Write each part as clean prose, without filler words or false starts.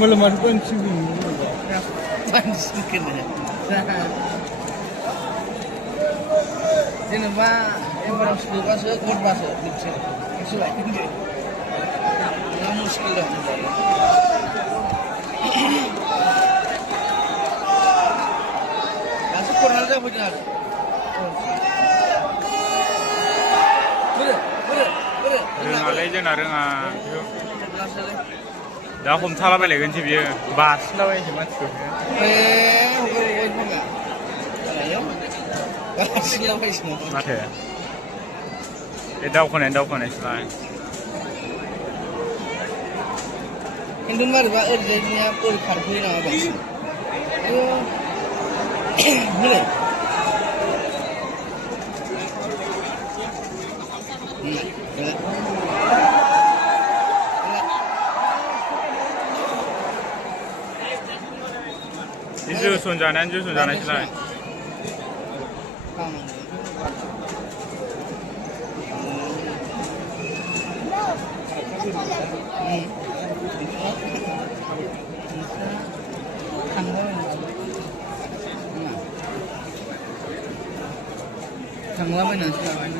Malam ada pancing ini. Pancing kena. Jenuh yang orang suka bahasa, kod bahasa, gitu. Sesuai ini. Yang muskil dah. Masuk koral dah benar. जोंना रोङा दा हमथालाबायलायगोनसो बियो बारसिनलाबायनोसै मानसिखौ माथो बे दावखोनायसोलाय खिन्थु मारैबा ओरैजायनिया ओरै खारफैयो नामा बांसिन जोसन जानायसोलाय थांलाबायनानैसो लाबाय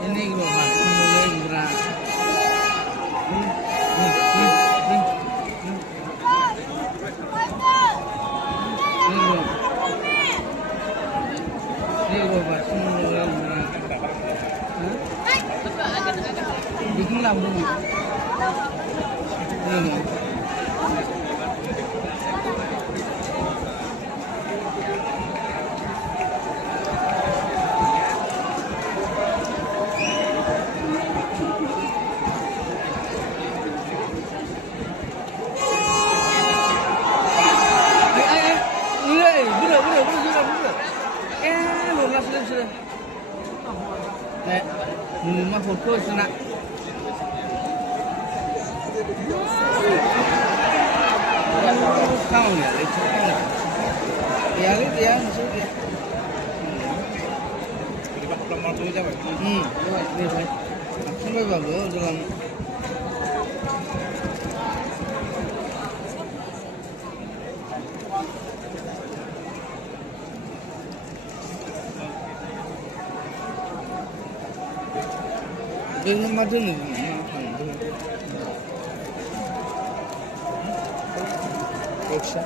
ini global mulai gerak ini global mulai gerak bikin lambung ini mah foto sana. Tahu ya, itu kan. Ya masuk dia. Lama tu je. Ni baik. Sampai bagus dalam. Dengan macam ni, Eksa.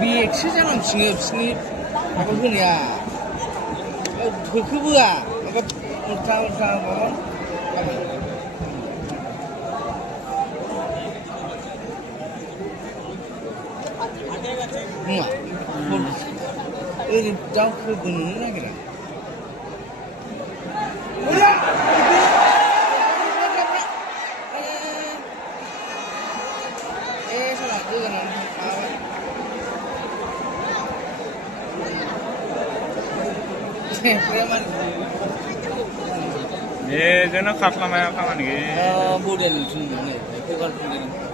बेगसो जालांफिनो बिसोरनि माबा होनाया होखोबोआ माबा उल्था उल्था माबा नङा ओरै दावखोबोनो नागिरा साला गोजानाव माबाबाय बेजोंनो खारस्लामाया खामानि गैया बडियानो थुननानै फैबार फैदों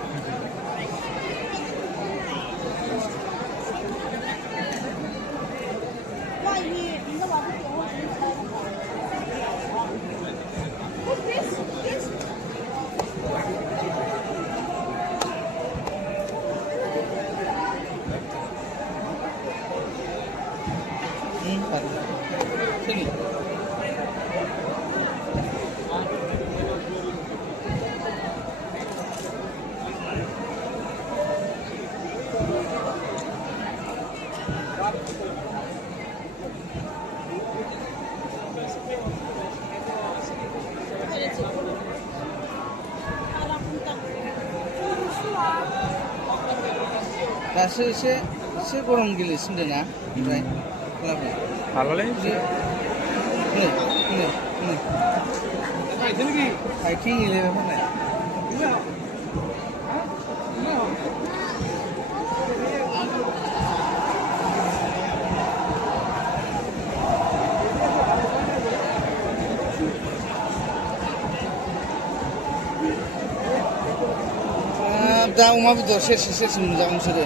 sini दासो एसे गरम गेलेसिनदोंना ओमफ्राय खोनाबाय भालोलै फाइटिं गेलेबाय फालाय दा अमा बेदर सेरसे मोनजागोन बिसोरो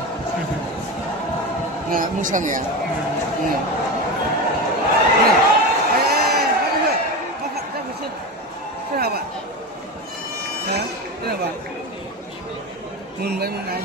ना मोसानाया सोरहाबा सोरहाबा मोनबायमोन ना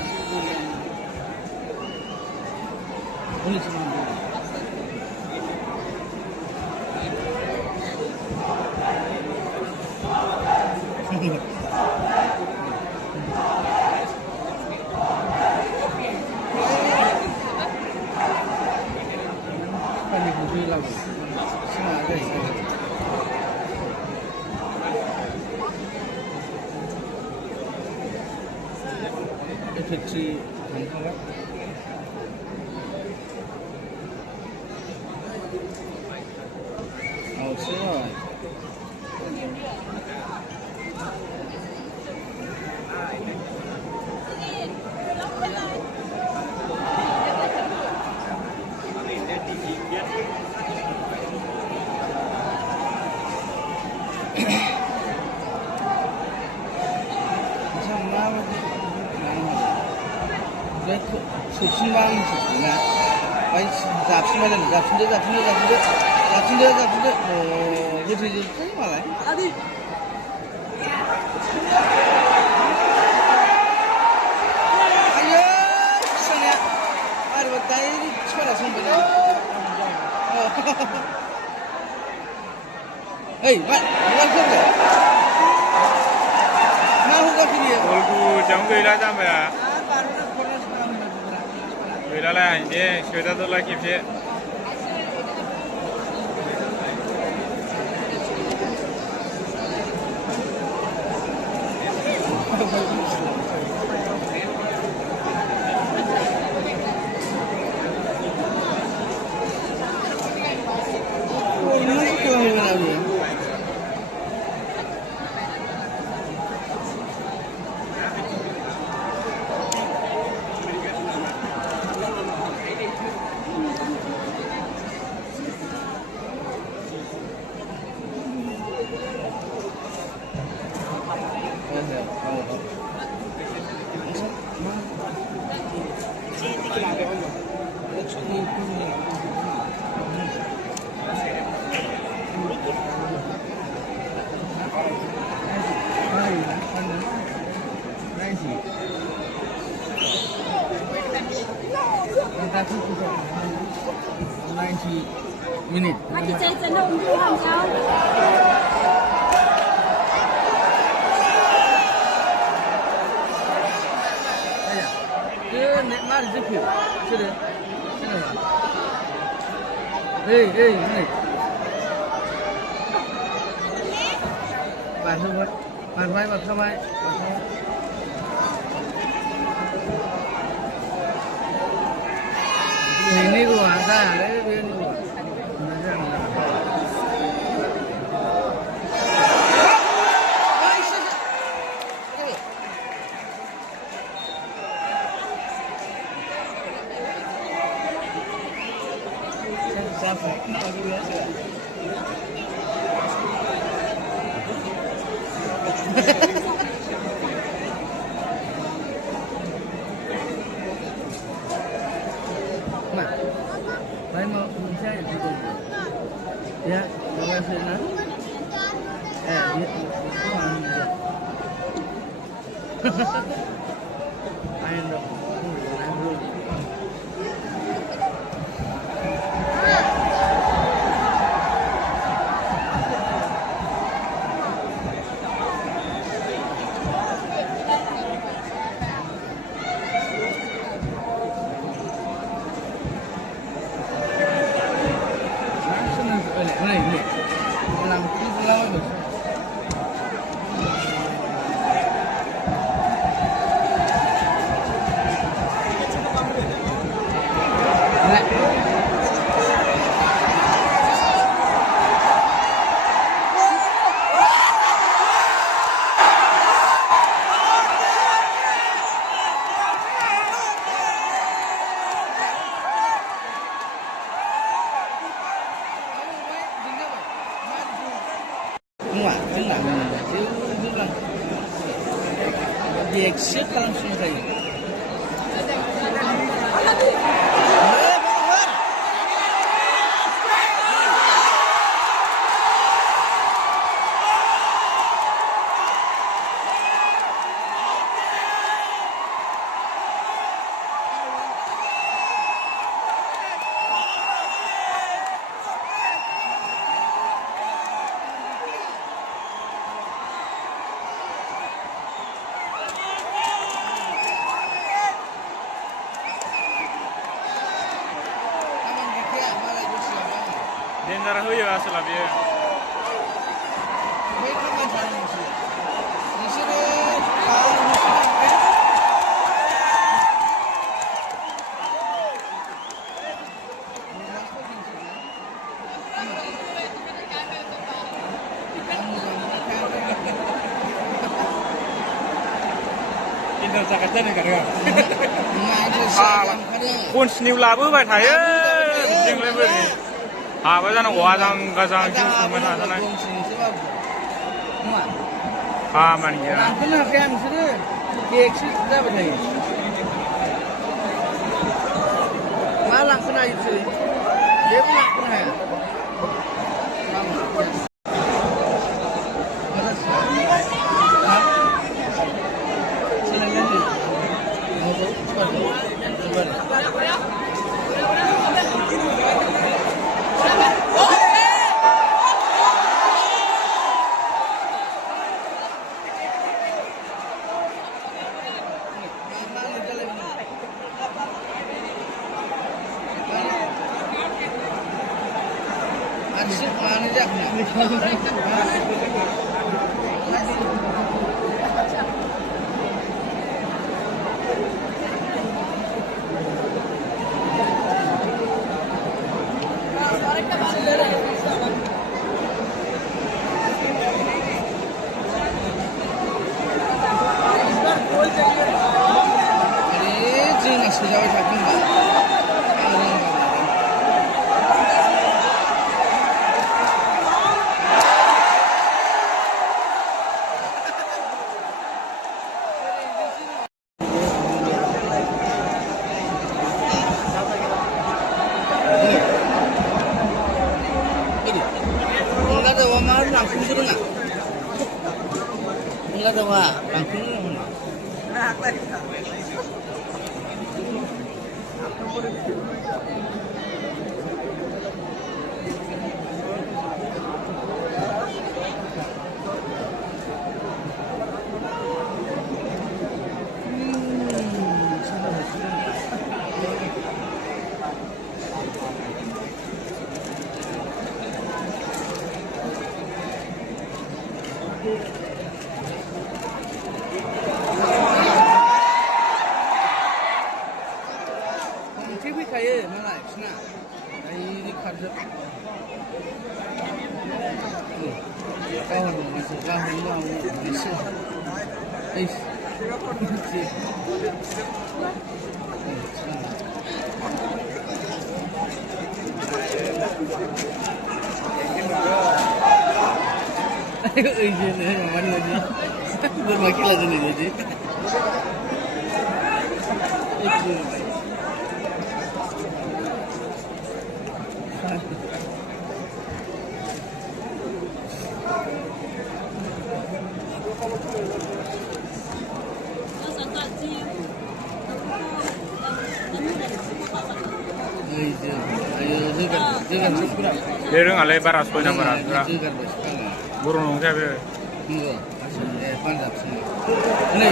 फेक्ट्री थांखांबाय आवसो जाबाय सौफिनबा आं मिथिगौना ओमफ्राय जाफिनबाय जानो जाफिनदो गोथैजोबसै मालाय आयो फिसाया आरोबा डाइरेक्ट फिफाना सोंबाय ओइ मा होगाखै बियो गलगुजावनो गैला जाम्बाया गैलालाय दे सोजादोलाय खेबसे minute. Chị chơi chân động thu hồng sao? Đây à? mari jepit. Sini. Sini. Hei, ni. Bạn không vậy? Bạn vai vào sao mai? Ini gua ada, ini gua. Nah, saya mau saya gitu. Ya, bawa sana. Dia main dong. Main dulu. Ini. Lampu bagus. Ngoài chứng là chứ là việc siết langsung saja. Danger hoyo asal biye. Indah sakitnya nih kan? Kun seniw labu baik aja, jeng lebar ni. Apa jangan wajang gajang jeng semua sana. Mana ya? Kenapa yang sudah keksi sudah betul? Malah kena itu, dia pun kena. Enggak tahu Pak, langsung फैखायो मालाय बिसोरना ओइ खारजोब गाहरनो मानसि गाहरनो एसे ओइ ओइजोंनो माबानि बायदि बोरमा खेला जोनाय बायदि Dia dengarlah baras pun yang baras. Burung nong siapa? Enggak, pandap sini. Nih.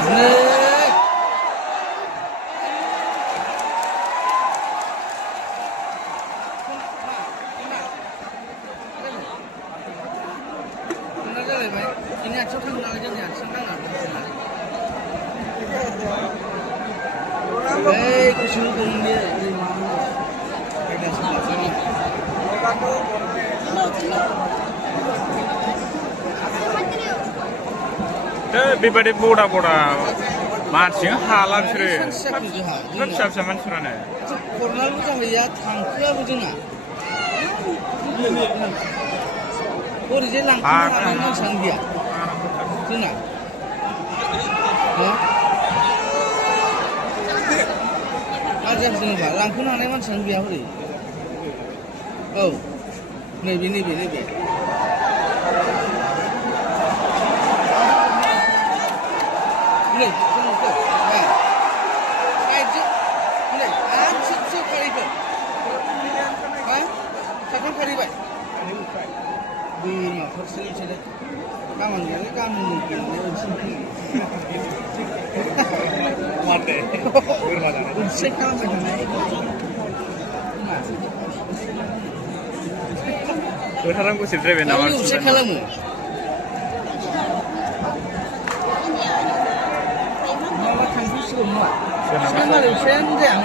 Benar je lah, ini acok kan aja ni, senang lah. Kusul dong dia di mana? Ada sebelah sini. Beberapa boda macam halal sih. Siapa macam mana? Kornal macam ya, tangkap macam mana? Korjen langkah mana sanggia? Cina? Ajar sini pak, langkah mana mana sanggia hari? Oh, ni. Orang ku sendiri benar. Cek kalamu. Mama tangguh semua. Sama lu senjang.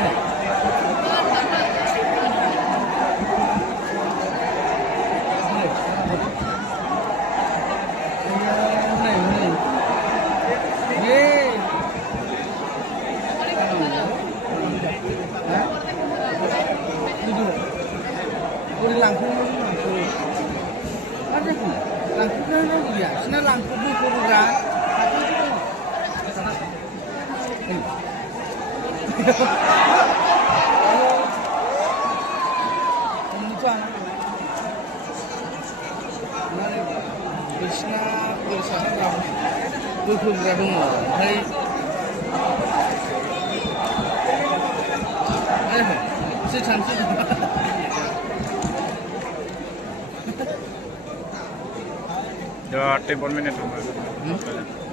Dah 30 minit tambah.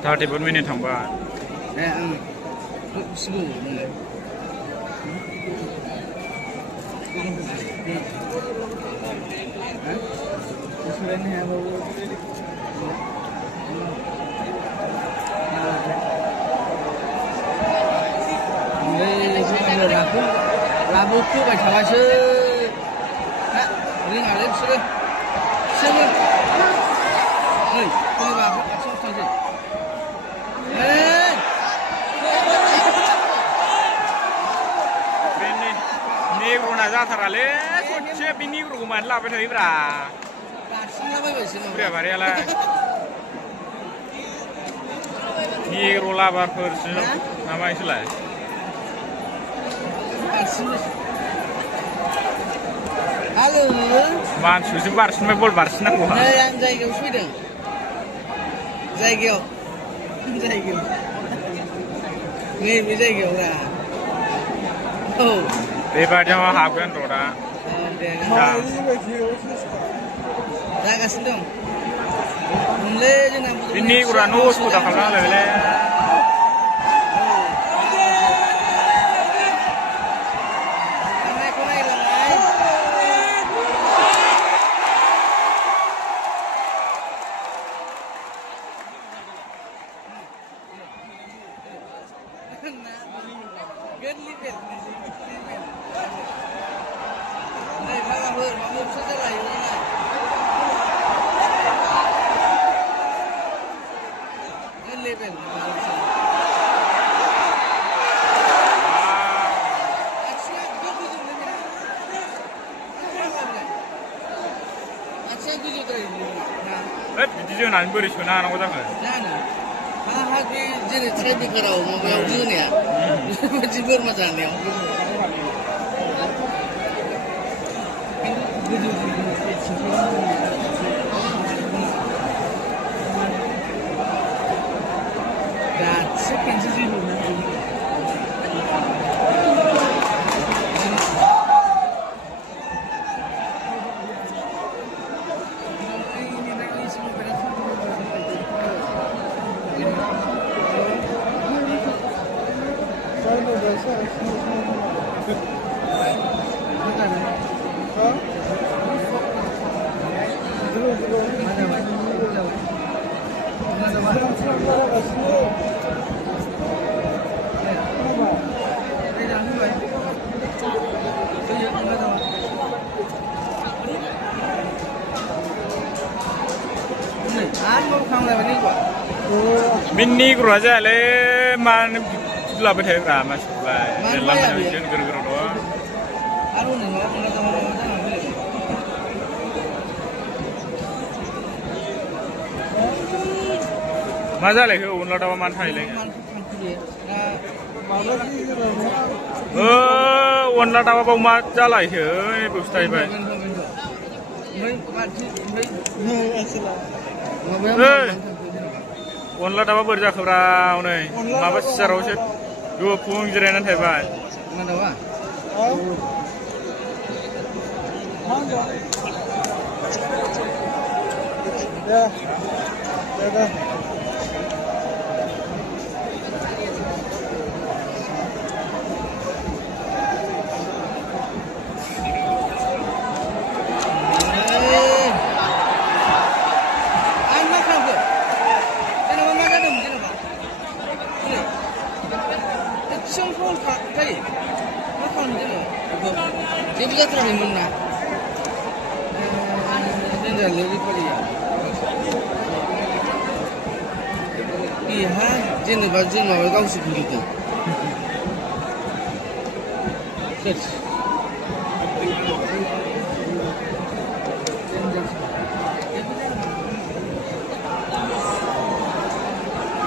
30 minit tambah. Sebelum. Labu tu macam mana? Ini ada sini. Sini. Hei, kau nak macam mana? Hei. Ini guna jatuh rale. Kocek ini rumah lah betul ibra. Sini apa bersih? Berapa hari lah? Ini rola bersih. Nama istilah. Halo. Man, susu barsnya bol barsnya aku. Yang jaga usui Jaga. Ni jaga lah. Oh. Lepas jam hakan roda. Jaga sendong. Mulai je nak. Ini kurang nus sudah kalah lele. Good living. Này các bạn ơi, mọi người sẽ rất là hiểu này. Lên level. बिदिजों होनानै बोरै सोनो हानांगौ जाखो? जानो हा बे जेरै ट्राइबेकाराव माबायाव जोनाया बेफोरबायदि बोरमा जानायाव दासो खेनसे जोदोंमोन Mini kurang aja le, mana sudah betul kan mas? Dalam macam gerger doang. Masa lagi unla dawa man hai lagi. Unla dawa bau mat jalai he, bustai bay. Unla dawa berjakra unai, apa secara uset dua pung jeranan hebat. Mana dawa? Ya, ya. Jadi kita terlalu mana? Ini dah lebih kali ya. Iya, jenis baju mau kau sih begitu. Kes.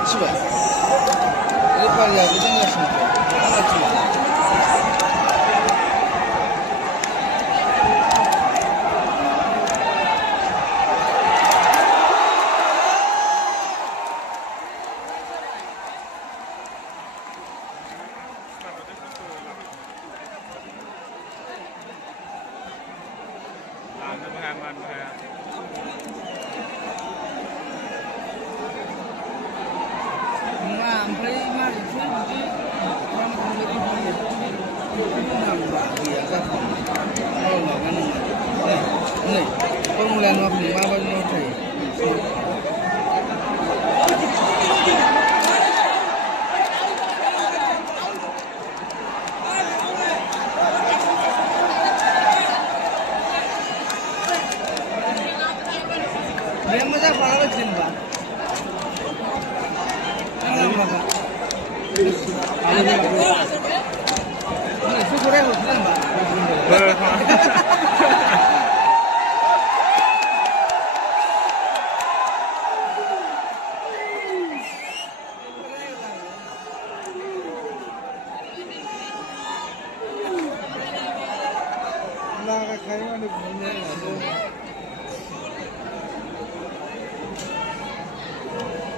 Coba. Ini kali ya, kita nggak sempat. Permulaan waktu apa nanti? Dia macam apa lagi ni bang? Mana bang? Ini sudah hujan bang.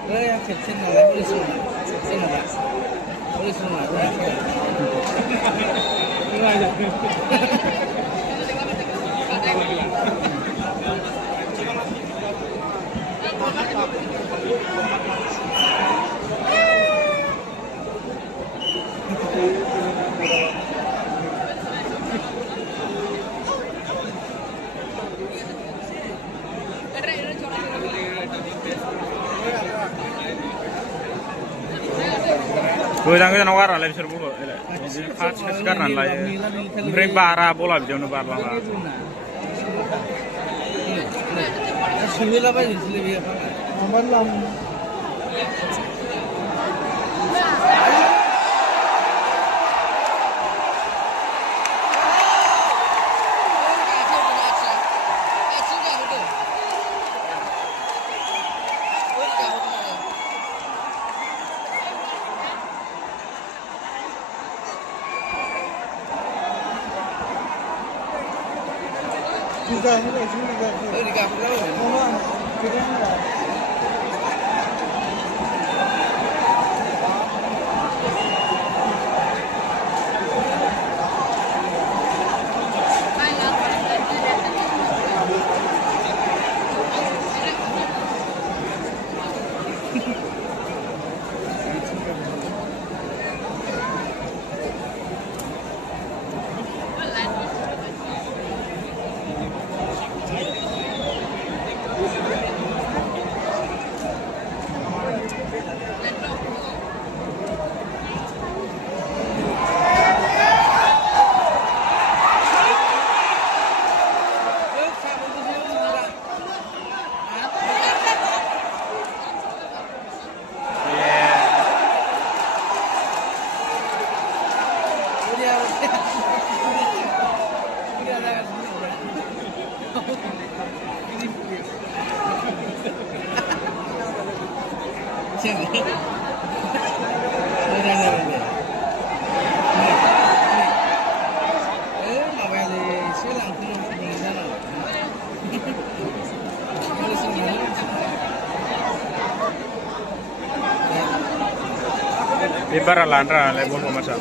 Yang kecil nggak boleh semua, boleh semua. गोजान गोजानाव गारा नालाय बिसोर बल बिदिनो खाथि खाथि गारनानै लायो ओमफ्राय बारा बला बिदियावनो बारलाङा सोहैलाबायनोसैलै बेयो माबानो लां Di bara landra le bol masa.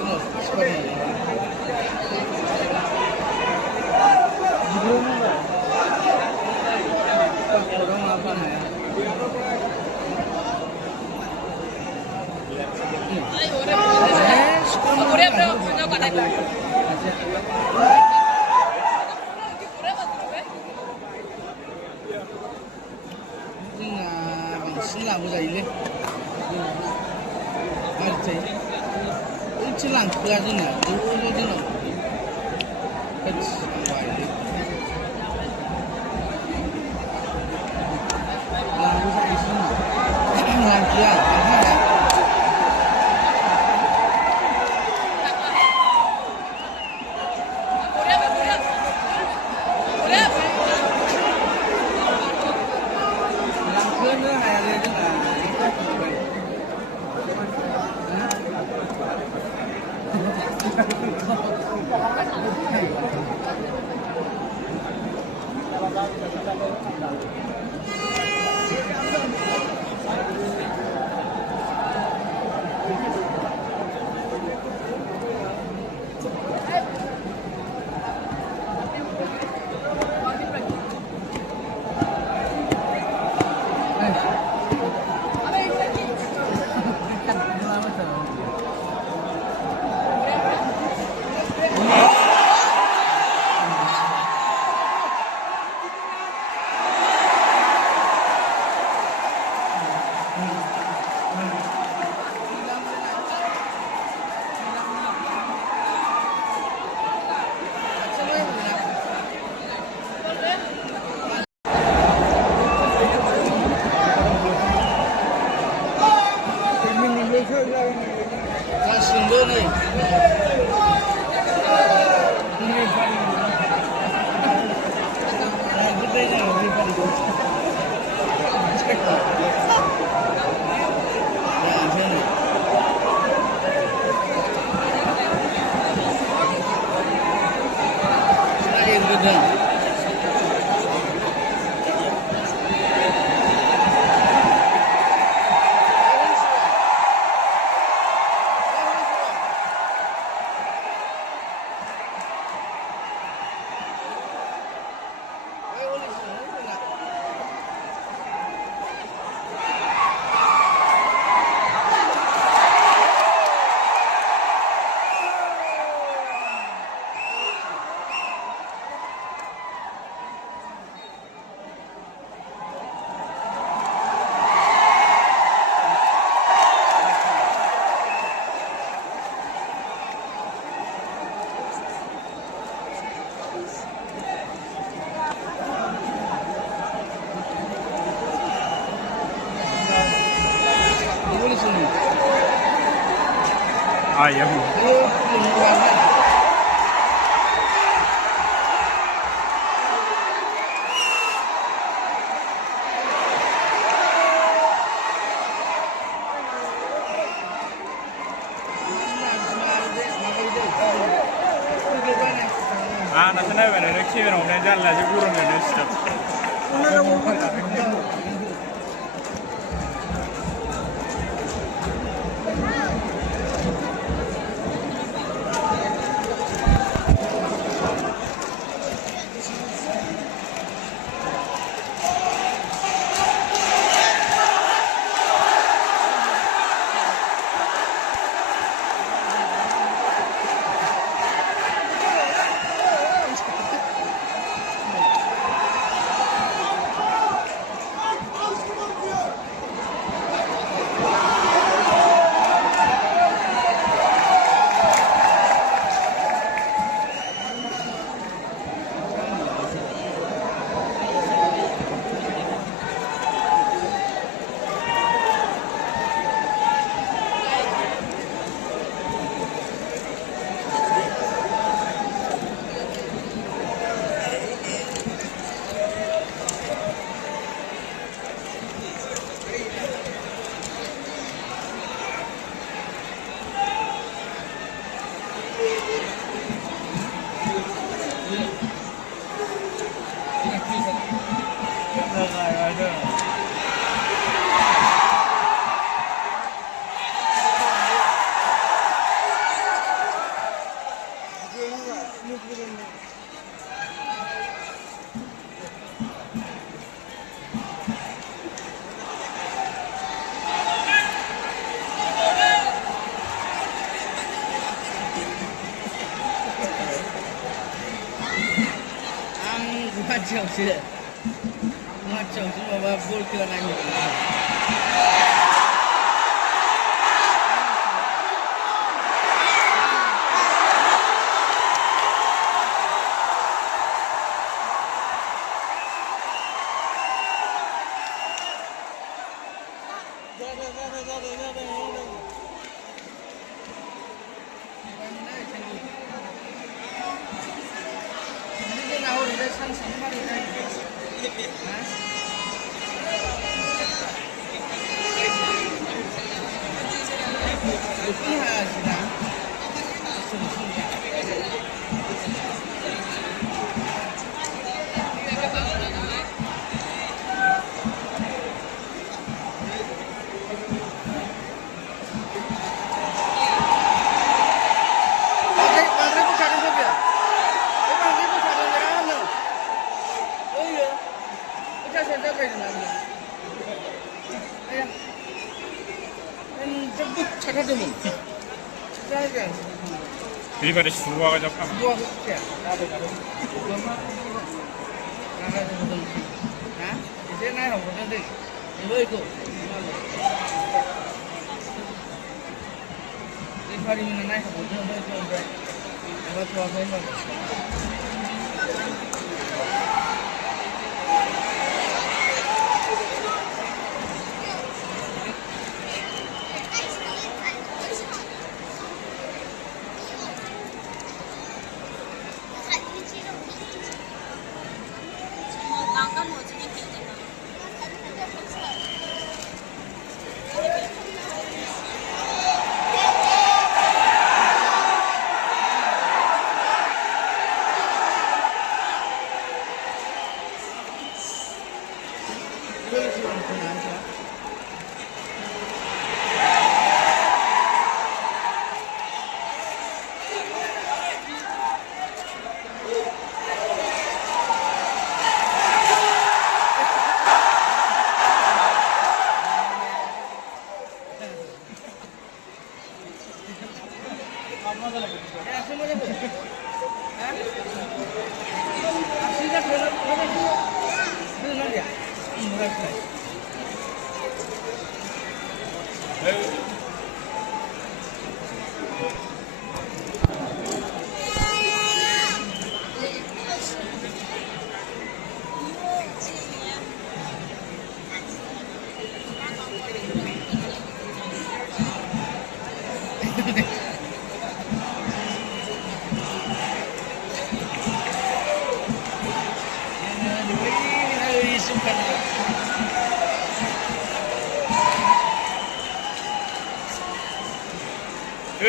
yang. Ah, nanti nih bener nih sih orang udah jalan lagi burung ini stop. Macam tu bawa bol ke nanya. Ini pada suara aja kan? Buah ya, ada. Hah? Ini naik apa tadi? Ini itu. Ini hari ini naik apa? Ini itu. Apa tu apa ini? एम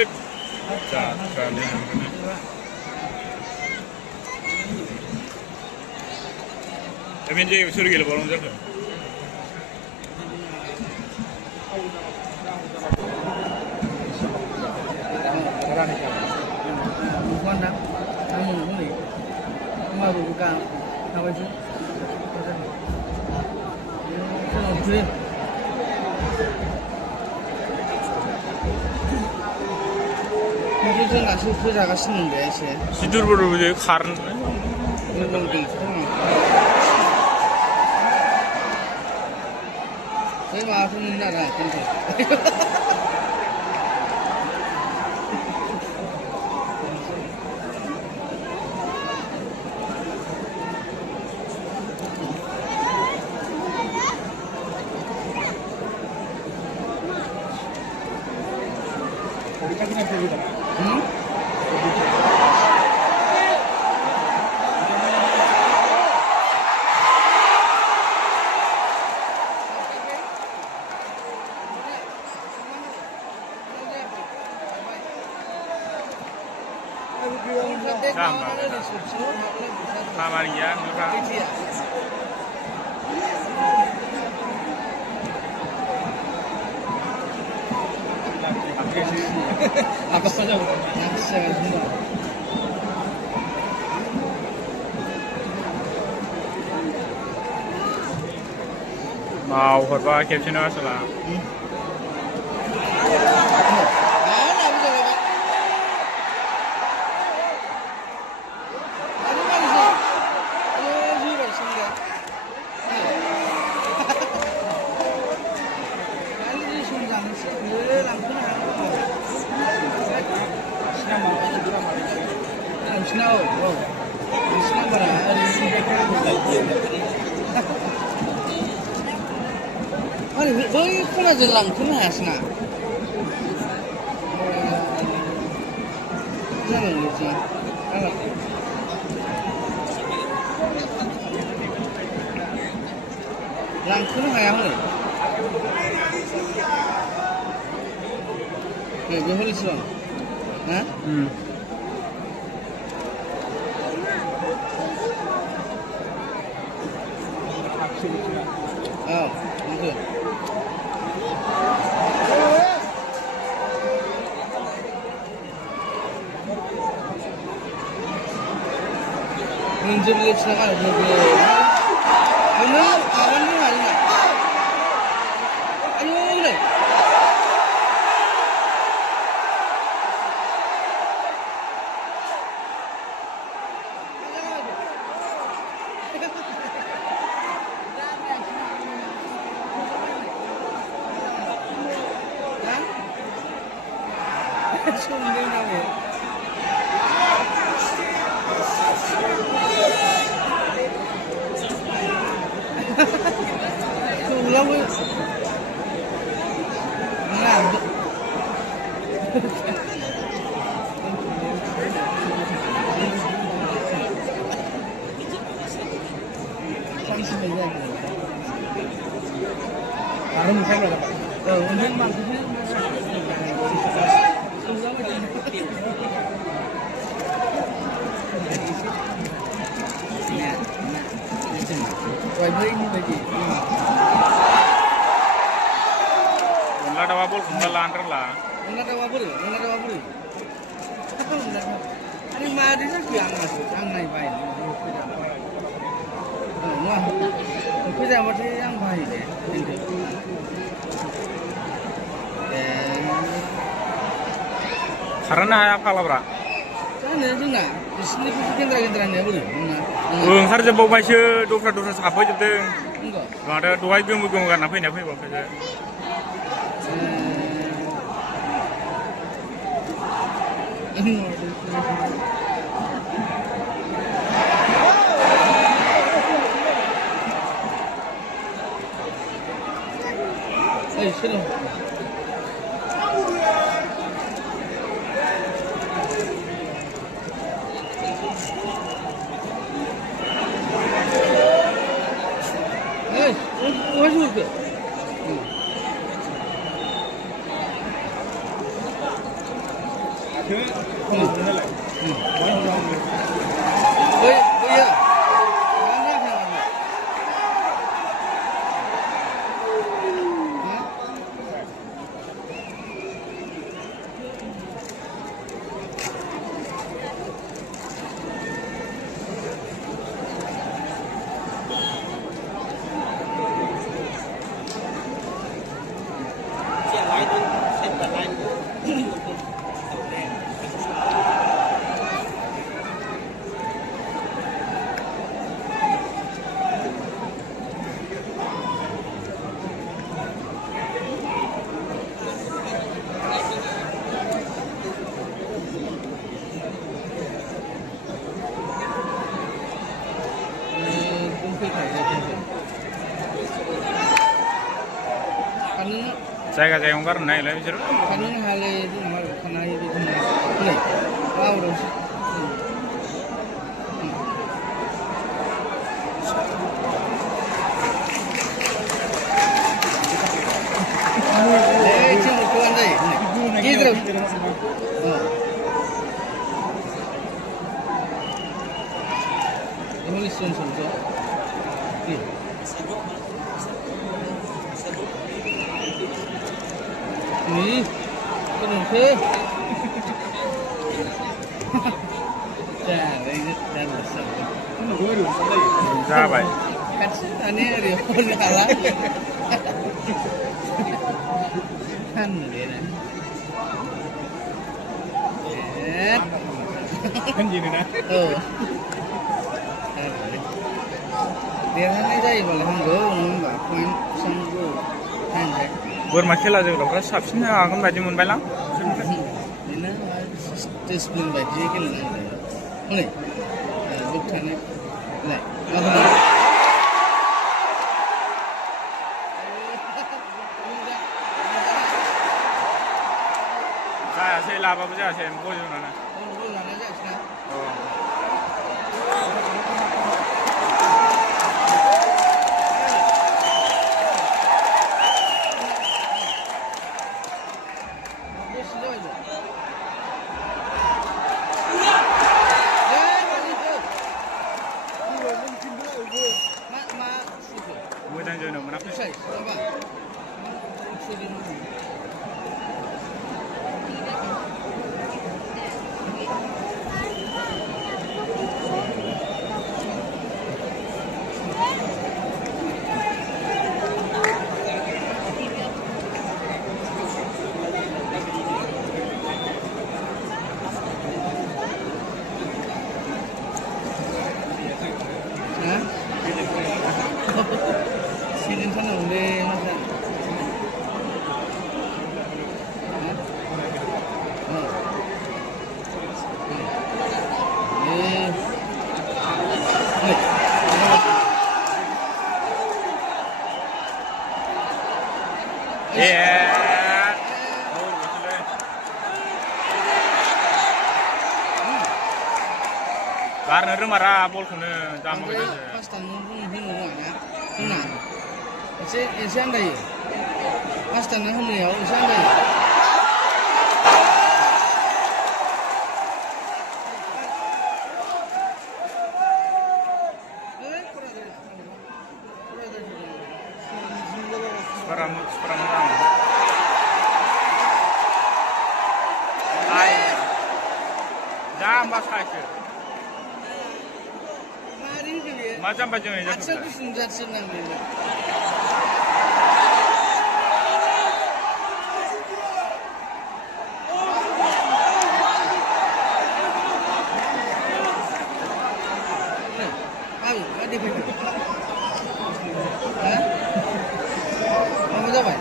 जे सोर गेलेबावनांगौ जाखो जों दासो फोजागासिनो दं एसे सिदुरबो खारनो बै माबाखौ मोनो आरो खामानि गैया नोंहा मावहरबा खेबसेनो आसला बै खनाजों लांथ'नो हायासैना लांथ'नो हाया हनै बे हलिसिबां ना औ नंगौ मोनजोबले फिसा मोनो माबानो हायो ना आयौ नै dawa bol kumda lantar lah. Enggak dawa beri. Ini mari nak yang masuk, yang naik baik. Wah, kerja macam yang baik deh. Karena apa kalau berak? Karena juga di sini pun kendara-kendaranya boleh. Ntar jemput masih dosa apa jadi? Enggak. Ada dua ibu kan apa ini bapak saja. Sini. Masuk ke? जायगा जायगायावनो गारनो नागिरलाय बिसोरो खानो हाले जोंहा खानो हायो बिदिनो नै आवरावसो जाबाय खाथिनानै ओरै हरनो हाला फाननो देना होनजिनो ना औ देरहानाय जायोबालाय हामगौ नङा होमबा पइन्ट थिसनगौ नायनोसै बोरमा खेला जोग्राफ्रा साबसिन हागोन बायदि मोनबायलां बेनो डिसिप्लिन बायदि गेलेनांगौ हनै बोबथानो नाय जायासै लाबाबो जायासै गजोनानो मोजां जोनो मोनाखै Silin sana boleh masa. Karena remara bolखौनो जामाबाय फार्स्टआवनो होनो रोङा ना एसे आन्दायो फार्स्टआवनो होनायाव एसे आन्दायो जाम्बा साइसो मा जाम्बा जोंनि आथिं गुसुं जासिन नांगौ Apa jawaban?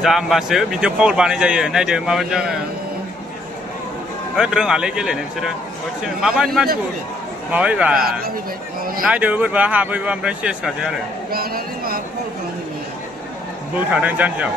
जाम्बासो बिदियाव फाउल बानाय जायो नायदो माबा जानो रोङालै गेलेनो बिसोरो माबानि मानसिखौ माबायोबा नायदो बोरैबा हाबैबा ओमफ्राय सेस खासै आरो बोथादों जानजियाव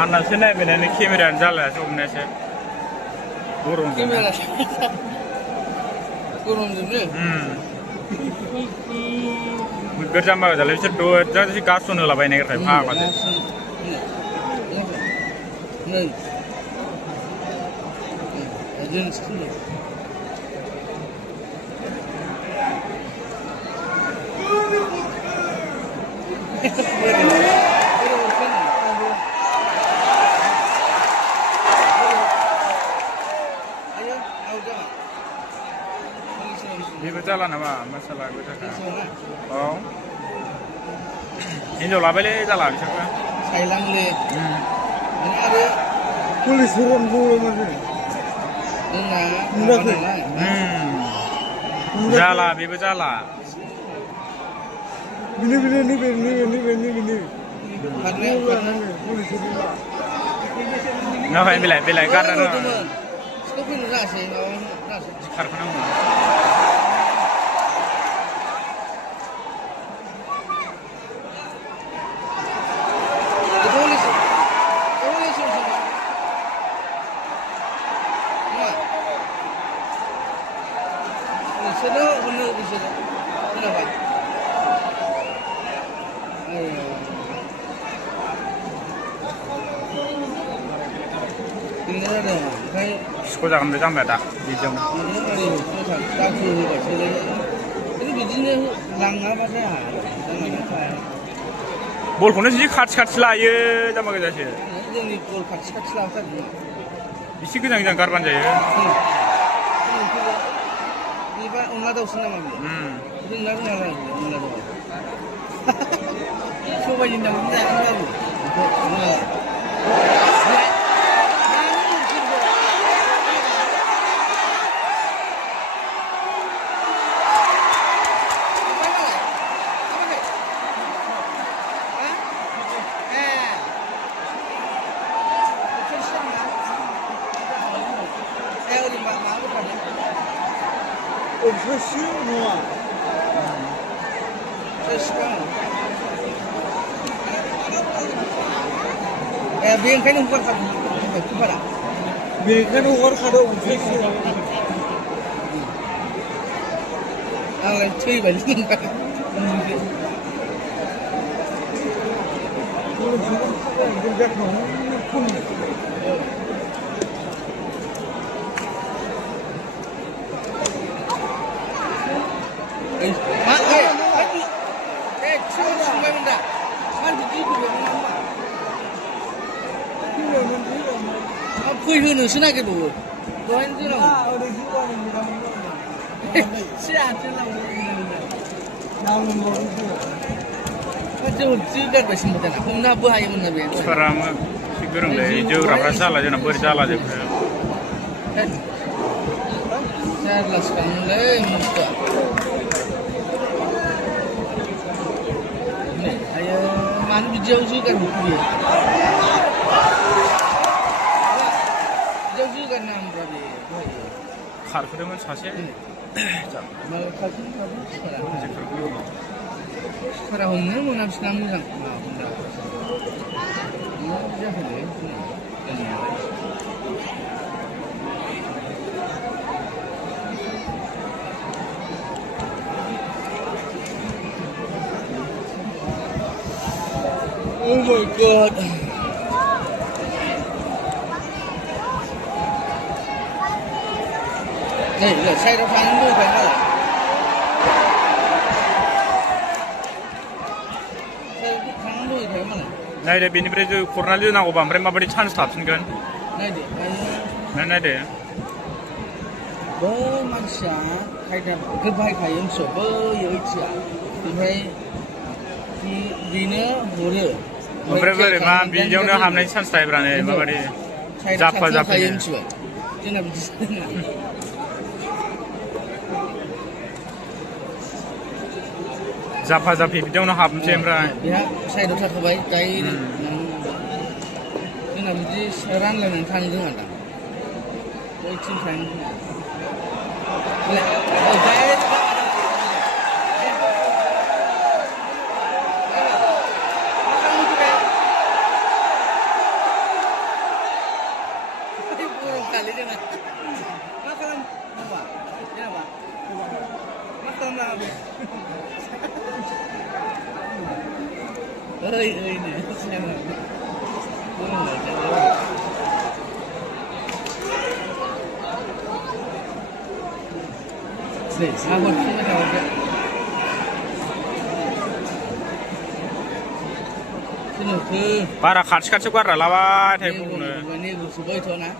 आंनासो नायबायनानै केमेरायानो जालायासो हमनायासो गरमजोंनो नोगोर जाम्बा गोजालै बिसोर द'जासे गारसन होलाबायनो नागिरखायो फाग्लासो बेबो जाला नामा मासाला गोथाखा औ हिनजाव लाबायलै जाला बिसोरबो सायलांले माने आरो पुलिस बुङो माथो जोंना जाला बेबो जाला नाथाय बिलाइ गारना सिखाव फैनो जासै खारखानांगौ बिसोरो होनो बिसोरो खोनाबाय बेनो जादों ओमफ्राय सिख' जागोन बे जाम्बाया दा बिदियावनो दाखु होबासोलाय बिदिनो लाङाबा जाया बलखौनो जि खाथि लायो जाम्बा गोजासो जोंनि बल खाथि लाबोथारदों एसे गोजान गारबानो जायो बेबा अनला दाउसो नामा बे रोंला अनला दाउ सबायजों दाउजों जागोन आरो बे ओंखायनो हगारखादों कुपारा बेखायनो हगारखादों आंलाय थैबाय फैहोनोसो नागिरबावो दहायनो जोंनाव जि गारबायसो मोजां हमनाबो हायोमोन ना बे किपारा एसे गोरोंलै जोग्राफ्रा जाला जोंना बोरै जाला जोबो जारलासो खालामोलै बुस्थुआ आयो मानो बिदियाव जोगारहरखो बियो खारखोदोंमोन सासे सिखारा हमनो मोनाबिसिना मोजां Oh my God. Này, ở xe nó phán nuôi phải không? Xe phán nuôi phải không? नायदो बेनिफ्राय जों खरनानै जोनांगौबा ओमफ्राय माबायदि चान्स थाफिनगोन नायदो बै मानसिया खायदा बाहायखायो मोनथियो बै ओइथिया ओमफ्राय बेनो हरो ओमफ्राय बोरै मा बिदियावनो हाबनायनि चान्स थायोब्रा नै माबायदि जाफा जाफायो मोनथिबाय जोंना बिदि जाफा जाफि बिदियावनो हाबनोसै ओमफ्राय बेहा साइडआव थाखाबाय डाइरेक्ट जोंना बिदि रानलायनानै थानो रोङा दा ओइथिं थानो ơi nè xem nào để sao một cái nào vậy cái nào cứ बारा खाथि गारला लाबाय थायो बुंनोนี่กูสุบอยโทนะ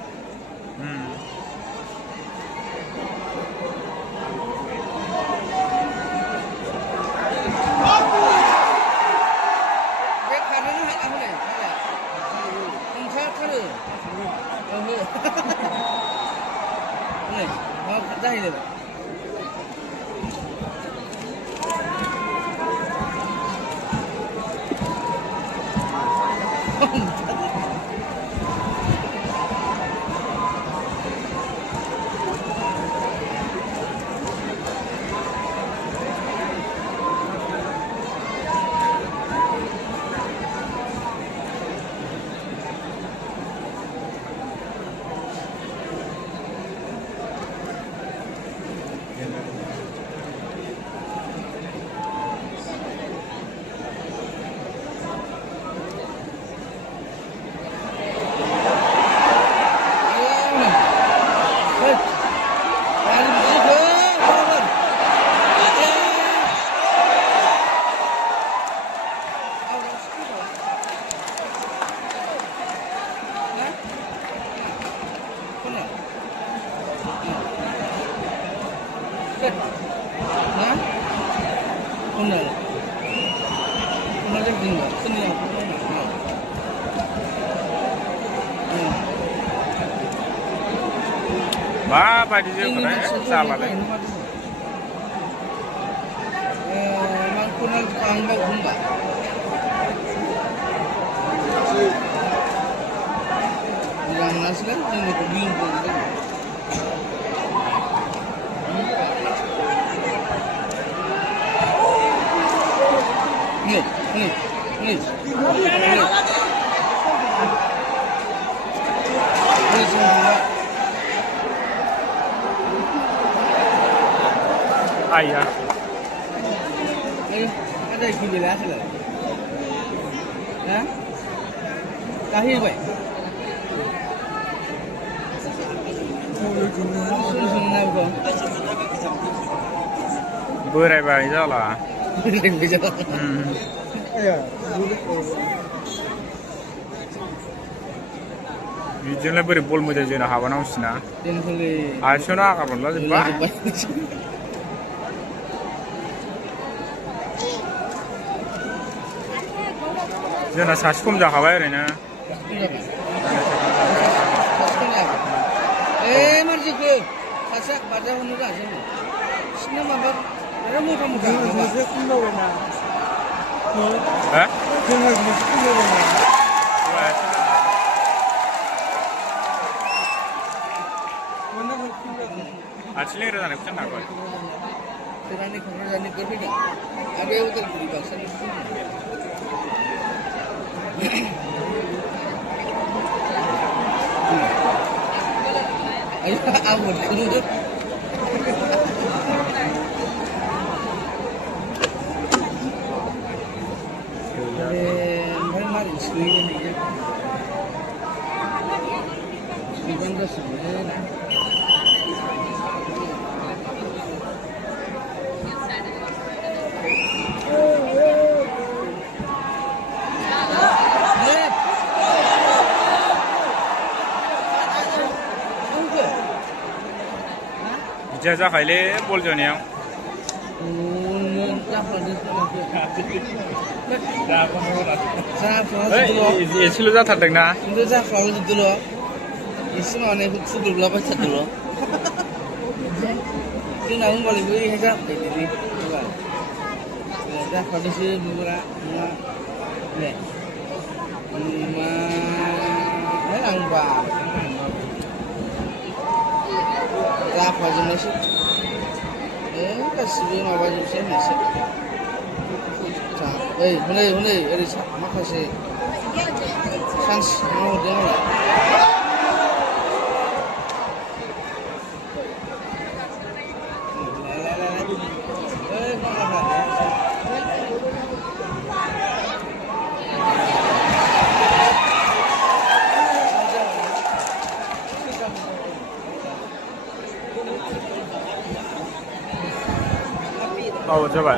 माबायदि जोखोनाय जालालै ayah ada gila lah sila kahir baik sunat kau बोरायबाय जाला बिदिनो बोरै बल मोजां जोनो हाबानांसिना आथिङावनो आघात मोनला जोब्बाय जोंना सासे खम जाखाबाय ओरैनो मारजिखौ सासे बाजा हरनो राजों बिसिना माबा बिराद मथा मथा सासे खम जाबायना जोंहा सासे खम जाबायना आथिं लेरा जानायखौ जानो हागौ चिरांनि क'क्राझारनिफोर फैदों आरो उदालगुरि बाक्सानिफोर आगरखौनो ओमफ्राय मारै सोयो सोबानो जासिगोन ना बिदिया जाखायोलै बल जोनायाव एसेल' जाथारदोंना खिन्थु जाफ्लांजोबदोल' एसे माबानायखौ खुदुबलाबायथारदोल' जोंना होनबालाय बैहाय जाफैदोलै जाफ्लादोंसो बिबुरा नङा ने आंबा जाफ्लाजोबनायसो गासिबो माबाजोबसै होननायसो हनै ओरै माखासे चान्स हरदों आरो आवट जाबाय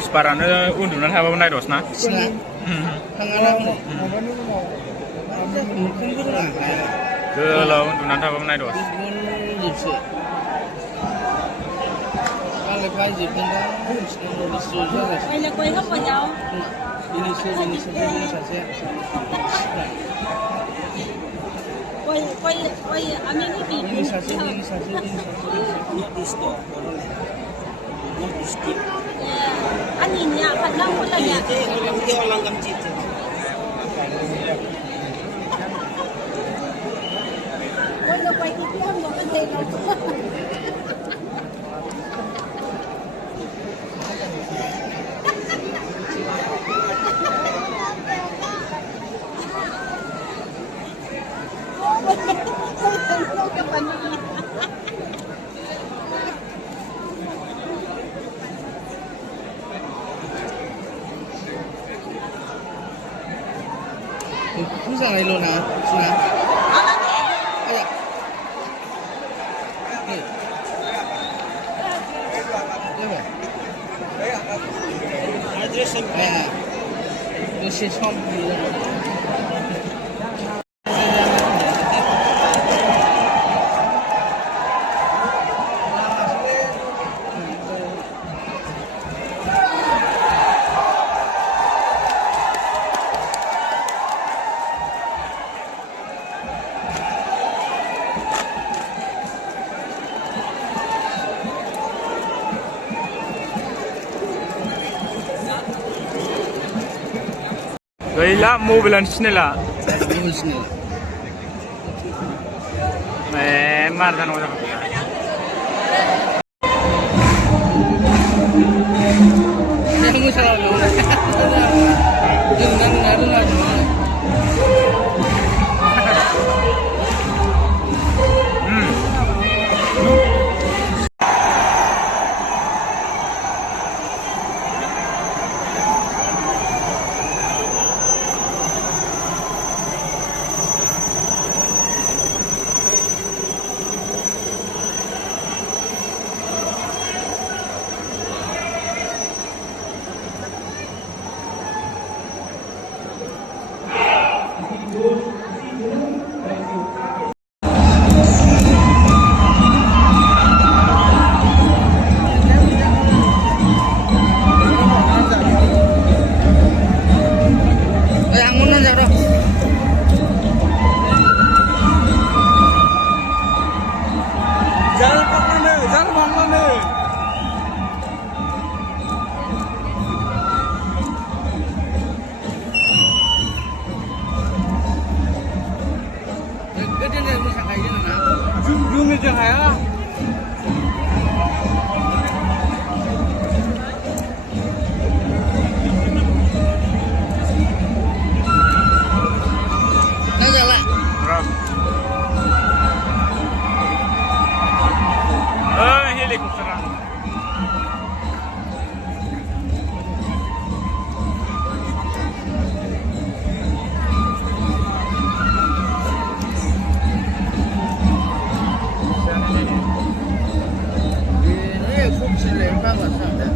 किपारानो उन्दुनानै थाबाबो नायदस ना Tangan Apa ni mau? ada mungkin tu lah. Kalau untuk nanti apa menaik dos? Bun jipsi. Kalau kau jipsi dah, sekarang di studio lah. Quay là quay gấp vào nhau. Ini saja. Quay anh ấy bị Ini saja. anh nhìn nhà Phật Nam cũng là nhà quay nó quay cái con của cái gì nó Không sao này luôn hả? Xin hả? Ây da. Nó sẽ xong Gila mobilan sini lah. Bismillah. Mardan orang. Yang salah lu. Dengar. Jangan mana? Gede ni mesti kayak gini nak. Jum ni je ya. Nak jalan. Helikopter. Ini 空气连放了上的。